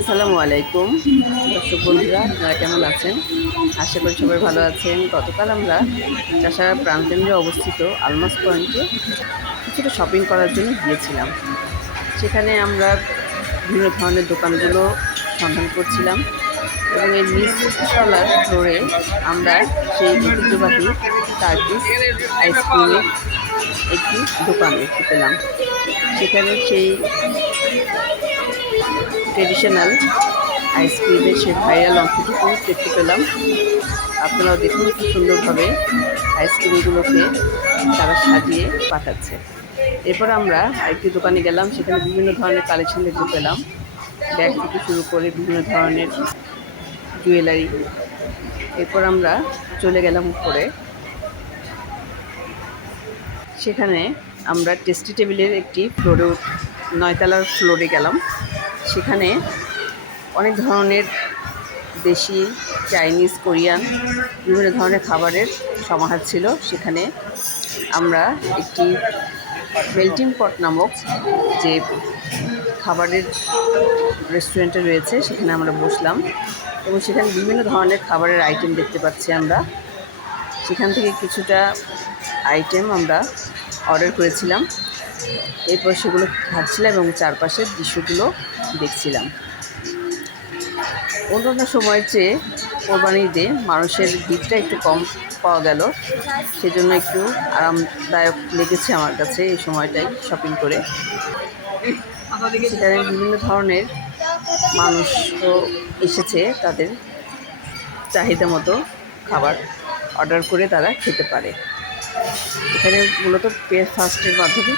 আসসালামু আলাইকুম দর্শক বন্ধুরা, আপনারা কেমন আছেন? আশা করি সবাই ভালো আছেন। গতকাল আমরা চাষাঢ়া প্রাণকেন্দ্রে অবস্থিত আলমাস পয়েন্টে কিছুটা শপিং করার জন্য গিয়েছিলাম। সেখানে আমরা বিভিন্ন ধরনের দোকানগুলো সন্ধান করছিলাম এবং এর নিচতলার ফ্লোরে আমরা সেই ঐতিহ্যবাহী টার্কিশ আইসক্রিমের একটি দোকান দেখতে পেলাম। সেখানে সেই ট্রেডিশনাল আইসক্রিমের সেই ভাইরাল অংশটুকু দেখতে পেলাম। আপনারাও দেখুন খুব সুন্দরভাবে আইসক্রিমগুলোকে তারা সাজিয়ে পাঠাচ্ছে। এরপর আমরা আরেকটি দোকানে গেলাম, সেখানে বিভিন্ন ধরনের কালেকশন দেখতে পেলাম, ব্যাগ থেকে শুরু করে বিভিন্ন ধরনের জুয়েলারি। এরপর আমরা চলে গেলাম উপরে, সেখানে আমরা টেস্টি টেবিলের একটি ফ্লোরে 9তলার ফ্লোরে গেলাম। সেখানে অনেক ধরনের দেশি, চাইনিজ, কোরিয়ান বিভিন্ন ধরনের খাবারের সমাহার ছিল। সেখানে আমরা একটি মেল্টিং পট নামক যে খাবারের রেস্টুরেন্টে রয়েছে সেখানে আমরা বসলাম এবং সেখানে বিভিন্ন ধরনের খাবারের আইটেম দেখতে পাচ্ছি আমরা। সেখান থেকে কিছুটা আইটেম আমরা অর্ডার করেছিলাম। এরপর সেগুলো খাচ্ছিলাম এবং চারপাশের দৃশ্যগুলো দেখছিলাম। অন্যান্য সময়ের চেয়ে কোরবানির ঈদে মানুষের ভিড়টা একটু কম পাওয়া গেল, সেজন্য একটু আরামদায়ক লেগেছে আমার কাছে এই সময়টাই শপিং করে। সেখানে বিভিন্ন ধরনের মানুষও এসেছে, তাদের চাহিদা মতো খাবার অর্ডার করে তারা খেতে পারে। এখানে মূলত পে ফাস্টের মাধ্যমে